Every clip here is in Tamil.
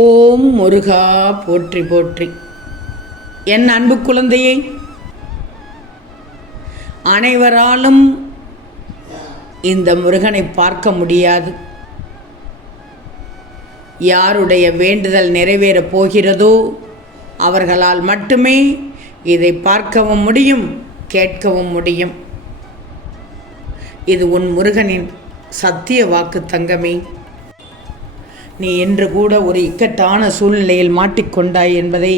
ஓம் முருகா போற்றி போற்றி. என் அன்பு குழந்தையை, அனைவராலும் இந்த முருகனை பார்க்க முடியாது. யாருடைய வேண்டுதல் நிறைவேறப் போகிறதோ அவர்களால் மட்டுமே இதை பார்க்கவும் முடியும், கேட்கவும் முடியும். இது உன் முருகனின் சத்திய வாக்கு தங்கமே. நீ என்று கூட ஒரு இக்கட்டான சூழ்நிலையில் மாட்டிக்கொண்டாய் என்பதை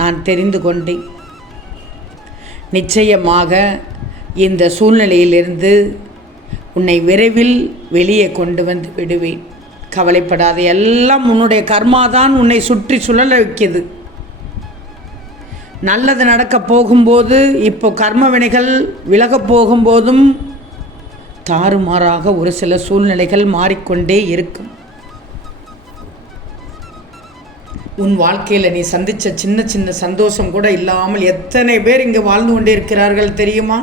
நான் தெரிந்து கொண்டேன். நிச்சயமாக இந்த சூழ்நிலையிலிருந்து உன்னை விரைவில் வெளியே கொண்டு வந்து விடுவேன். கவலைப்படாத, எல்லாம் உன்னுடைய கர்மாதான் உன்னை சுற்றி சுழல வைக்கிது. நல்லது நடக்கப் போகும்போது, இப்போ கர்ம வினைகள் விலகப் போகும்போதும் தாறுமாறாக ஒரு சில சூழ்நிலைகள் மாறிக்கொண்டே இருக்கும். உன் வாழ்க்கையில் நீ சந்தித்த சின்ன சின்ன சந்தோஷம் கூட இல்லாமல் எத்தனை பேர் இங்கே வாழ்ந்து கொண்டே இருக்கிறார்கள் தெரியுமா?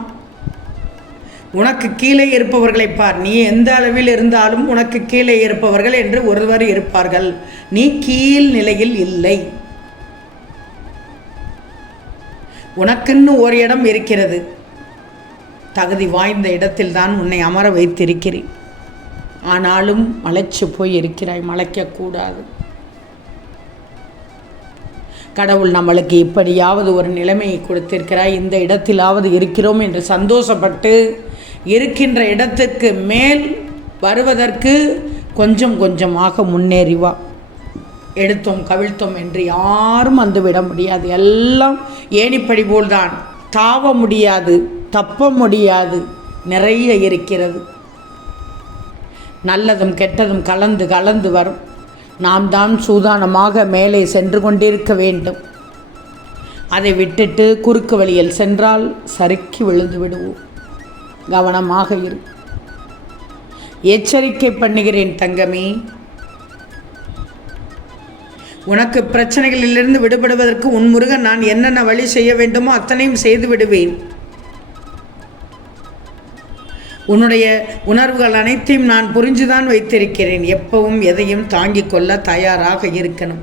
உனக்கு கீழே இருப்பவர்களை பார். நீ எந்த அளவில் இருந்தாலும் உனக்கு கீழே இருப்பவர்கள் என்று ஒருவர் இருப்பார்கள். நீ கீழ் நிலையில் இல்லை. உனக்குன்னு ஒரு இடம் இருக்கிறது. தகுதி வாய்ந்த இடத்தில் தான் உன்னை அமர வைத்திருக்கிறேன். ஆனாலும் மலைச்சு போய் இருக்கிறாய். மலைக்கக்கூடாது. கடவுள் நம்மளுக்கு இப்படியாவது ஒரு நிலைமையை கொடுத்திருக்கிறாய், இந்த இடத்திலாவது இருக்கிறோம் என்று சந்தோஷப்பட்டு இருக்கின்ற இடத்துக்கு மேல் வருவதற்கு கொஞ்சம் கொஞ்சமாக முன்னேறி வா. எடுத்தோம் கவிழ்த்தோம் என்று யாரும் வந்துவிட முடியாது. எல்லாம் ஏணிப்படி போல்தான். தாவ முடியாது, தப்ப முடியாது. நிறைய இருக்கிறது. நல்லதும் கெட்டதும் கலந்து கலந்து வரும். நாம் தான் சூதானமாக மேலே சென்று கொண்டிருக்க வேண்டும். அதை விட்டுட்டு குறுக்கு வழியில் சென்றால் சறுக்கி விழுந்து விடுவோம். கவனமாக இரு. எச்சரிக்கை பண்ணுகிறேன் தங்கமே. உனக்கு பிரச்சனைகளிலிருந்து விடுபடுவதற்கு உன் முருகன் நான் என்னென்ன வழி செய்ய வேண்டுமோ அத்தனையும் செய்து விடுவேன். உன்னுடைய உணர்வுகள் அனைத்தையும் நான் புரிஞ்சுதான் வைத்திருக்கிறேன். எப்பவும் எதையும் தாங்கிக் கொள்ள தயாராக இருக்கணும்.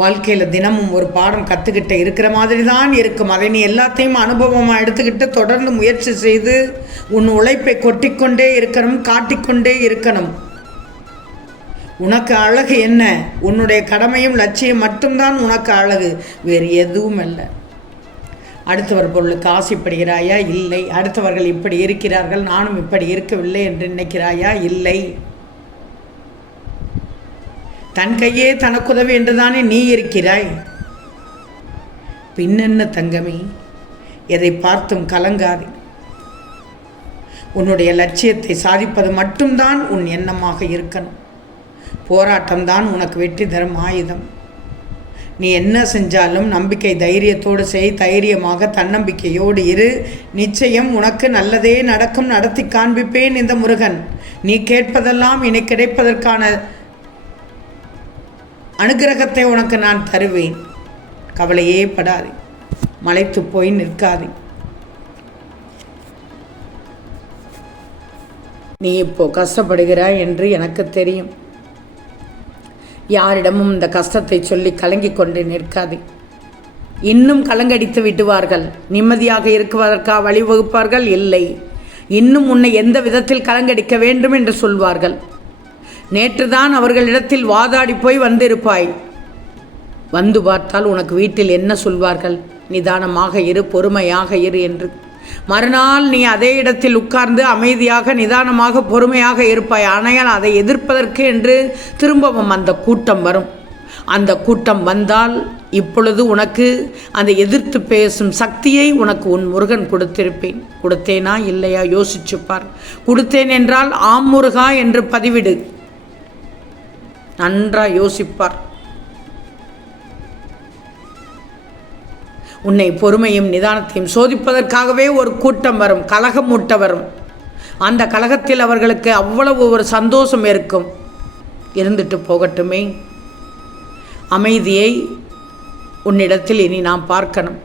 வாழ்க்கையில் தினமும் ஒரு பாடம் கற்றுக்கிட்ட இருக்கிற மாதிரி தான் இருக்கும். அதை நீ எல்லாத்தையும் அனுபவமாக எடுத்துக்கிட்டு தொடர்ந்து முயற்சி செய்து உன் உழைப்பை கொட்டிக்கொண்டே இருக்கணும், காட்டிக்கொண்டே இருக்கணும். உனக்கு அழகு என்ன? உன்னுடைய கடமையும் லட்சியம் மட்டும்தான் உனக்கு அழகு, வேறு எதுவும் இல்லை. அடுத்தவர் பொருளுக்கு ஆசைப்படுகிறாயா? இல்லை. அடுத்தவர்கள் இப்படி இருக்கிறார்கள், நானும் இப்படி இருக்கவில்லை என்று நினைக்கிறாயா? இல்லை. தன் கையே தனக்குதவி என்றுதானே நீ இருக்கிறாய். பின்னென்ன தங்கமே, எதை பார்த்தும் கலங்காதே. உன்னுடைய லட்சியத்தை சாதிப்பது மட்டும்தான் உன் எண்ணமாக இருக்கணும். போராட்டம்தான் உனக்கு வெற்றி தரும் ஆயுதம். நீ என்ன செஞ்சாலும் நம்பிக்கை தைரியத்தோடு செய். தைரியமாக தன்னம்பிக்கையோடு இரு. நிச்சயம் உனக்கு நல்லதே நடக்கும். நடத்தி காண்பிப்பேன் இந்த முருகன். நீ கேட்பதெல்லாம் இனி கிடைப்பதற்கான அனுகிரகத்தை உனக்கு நான் தருவேன். கவலையே படாதே. மலைத்து போய் நிற்காதே. நீ இப்போ கஷ்டப்படுகிறாய் என்று எனக்கு தெரியும். யாரிடமும் இந்த கஷ்டத்தை சொல்லி கலங்கி கொண்டு நிற்காதே. இன்னும் கலங்கடித்து விடுவார்கள். நிம்மதியாக இருக்குவதற்காக வழிவகுப்பார்கள்? இல்லை. இன்னும் உன்னை எந்த விதத்தில் கலங்கடிக்க வேண்டும் என்று சொல்வார்கள். நேற்றுதான் அவர்களிடத்தில் வாதாடி போய் வந்திருப்பாய். வந்து பார்த்தால் உனக்கு வீட்டில் என்ன சொல்வார்கள்? நிதானமாக இரு, பொறுமையாக இரு என்று. மறுநாள் நீ அதே இடத்தில் உட்கார்ந்து அமைதியாக நிதானமாக பொறுமையாக இருப்பாய். ஆனால் அதை எதிர்ப்பதற்கு என்று திரும்பவும் அந்த கூட்டம் வரும். அந்த கூட்டம் வந்தால் இப்பொழுது உனக்கு அந்த எதிர்த்து பேசும் சக்தியை உனக்கு உன் முருகன் கொடுத்திருப்பேன். கொடுத்தேனா இல்லையா யோசிச்சுப்பார். கொடுத்தேன் என்றால் ஆம் முருகா என்று பதிவிடு. நன்றாக யோசிப்பார். உன்னை பொறுமையும் நிதானத்தையும் சோதிப்பதற்காகவே ஒரு கூட்டம் வரும். கலகம் மூட்ட வரும். அந்த கலகத்தில் அவர்களுக்கு அவ்வளவு ஒரு சந்தோஷம் இருக்கும். இருந்துட்டு போகட்டுமே. அமைதியை உன்னிடத்தில் இனி நாம் பார்க்கணும்.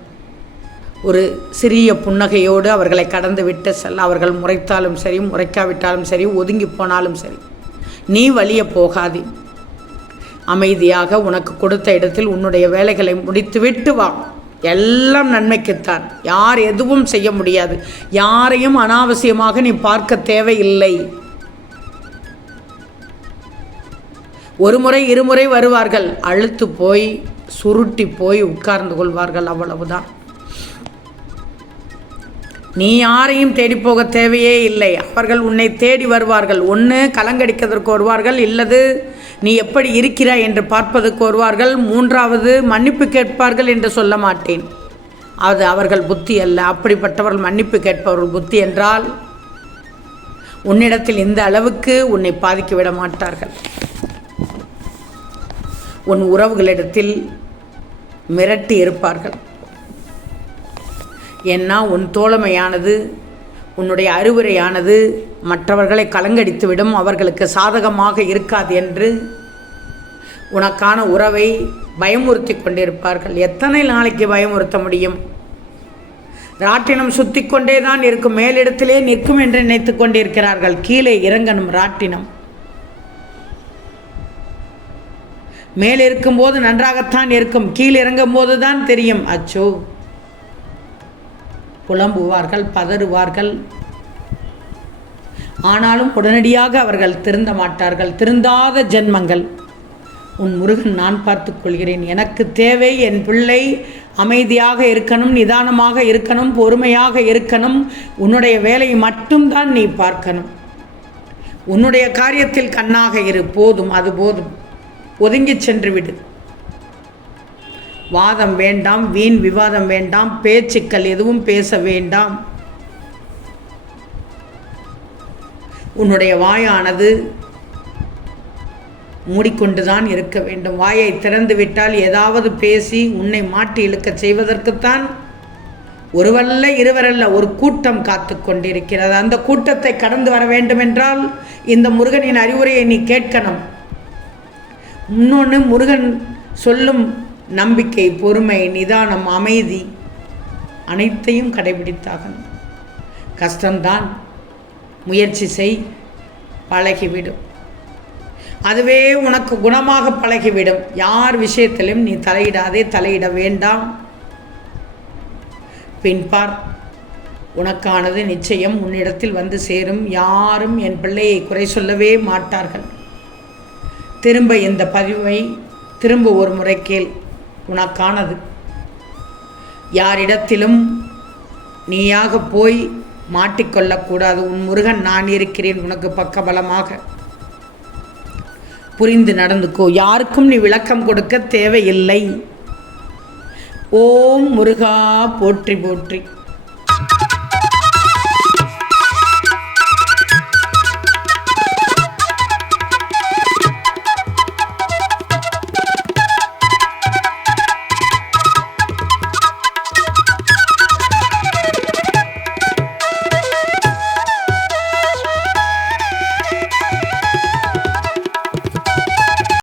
ஒரு சிறிய புன்னகையோடு அவர்களை கடந்து விட்டு செல்ல. அவர்கள் முறைத்தாலும் சரி, முறைக்காவிட்டாலும் சரி, ஒதுங்கி போனாலும் சரி, நீ வலிய போகாதே. அமைதியாக உனக்கு கொடுத்த இடத்தில் உன்னுடைய வேலைகளை முடித்துவிட்டு வா. எல்லாம் நன்மைக்குத்தான். யார் எதுவும் செய்ய முடியாது. யாரையும் அனாவசியமாக நீ பார்க்க தேவையில்லை. ஒரு முறை இருமுறை வருவார்கள், அழுத்து போய் சுருட்டி போய் உட்கார்ந்து கொள்வார்கள், அவ்வளவுதான். நீ யாரையும் தேடி போக தேவையே இல்லை. அவர்கள் உன்னை தேடி வருவார்கள். ஒன்று கலங்கடிக்கிறதற்கு வருவார்கள், இல்லது நீ எப்படி இருக்கிறாய் என்று பார்ப்பதற்கு வருவார்கள். மூன்றாவது மன்னிப்பு கேட்பார்கள் என்று சொல்ல மாட்டேன், அது அவர்கள் புத்தி அல்ல. அப்படிப்பட்டவர்கள் மன்னிப்பு கேட்பவர்கள் புத்தி என்றால் உன்னிடத்தில் இந்த அளவுக்கு உன்னை பாதிக்க விட மாட்டார்கள். உன் உறவுகளிடத்தில் மிரட்டி இருப்பார்கள். ஏன்னா உன் தோழமையானது, உன்னுடைய அறிவுரையானது மற்றவர்களை கலங்கடித்துவிடும், அவர்களுக்கு சாதகமாக இருக்காது என்று உனக்கான உறவை பயமுறுத்தி கொண்டிருப்பார்கள். எத்தனை நாளைக்கு பயமுறுத்த முடியும்? ராட்டினம் சுற்றி கொண்டே தான் இருக்கும், மேலிடத்திலே நிற்கும் என்று நினைத்து கொண்டிருக்கிறார்கள். கீழே இறங்கணும் ராட்டினம். மேல் இருக்கும்போது நன்றாகத்தான் இருக்கும், கீழே இறங்கும் போது தான் தெரியும் அச்சோ. புலம்புவார்கள், பதறுவார்கள். ஆனாலும் உடனடியாக அவர்கள் திருந்த மாட்டார்கள். திருந்தாத ஜென்மங்கள். உன் முருகன் நான் பார்த்து கொள்கிறேன். எனக்கு தேவை என் பிள்ளை அமைதியாக இருக்கணும், நிதானமாக இருக்கணும், பொறுமையாக இருக்கணும். உன்னுடைய வேலையை மட்டும்தான் நீ பார்க்கணும். உன்னுடைய காரியத்தில் கண்ணாக இரு, போதும், அது போதும். ஒதுங்கி சென்று விடு. வாதம் வேண்டாம், வீண் விவாதம் வேண்டாம், பேச்சுக்கள் எதுவும் பேச வேண்டாம். உன்னுடைய வாயானது மூடிக்கொண்டுதான் இருக்க வேண்டும். வாயை திறந்து விட்டால் ஏதாவது பேசி உன்னை மாட்டி இழுக்க செய்வதற்குத்தான் ஒருவல்ல இருவரல்ல ஒரு கூட்டம் காத்து கொண்டிருக்கிறது. அந்த கூட்டத்தை கடந்து வர வேண்டுமென்றால் இந்த முருகனின் அறிவுரையை நீ கேட்கணும். இன்னொன்று, முருகன் சொல்லும் நம்பிக்கை, பொறுமை, நிதானம், அமைதி அனைத்தையும் கடைபிடித்தாகணும். கஷ்டம்தான், முயற்சி செய், பழகிவிடும். அதுவே உனக்கு குணமாக பழகிவிடும். யார் விஷயத்திலும் நீ தலையிடாதே, தலையிட வேண்டாம். பின்பார், உனக்கானது நிச்சயம் உன்னிடத்தில் வந்து சேரும். யாரும் என் பிள்ளையை குறை சொல்லவே மாட்டார்கள். திரும்ப இந்த பதிவை திரும்ப ஒரு முறை கேள், உனக்கானது. யாரிடத்திலும் நீயாக போய் மாட்டிக்கொள்ளக்கூடாது. உன் முருகன் நான் இருக்கிறேன் உனக்கு பக்கபலமாக. புரிந்து நடந்துக்கோ. யாருக்கும் நீ விளக்கம் கொடுக்க தேவையில்லை. ஓம் முருகா போற்றி போற்றி.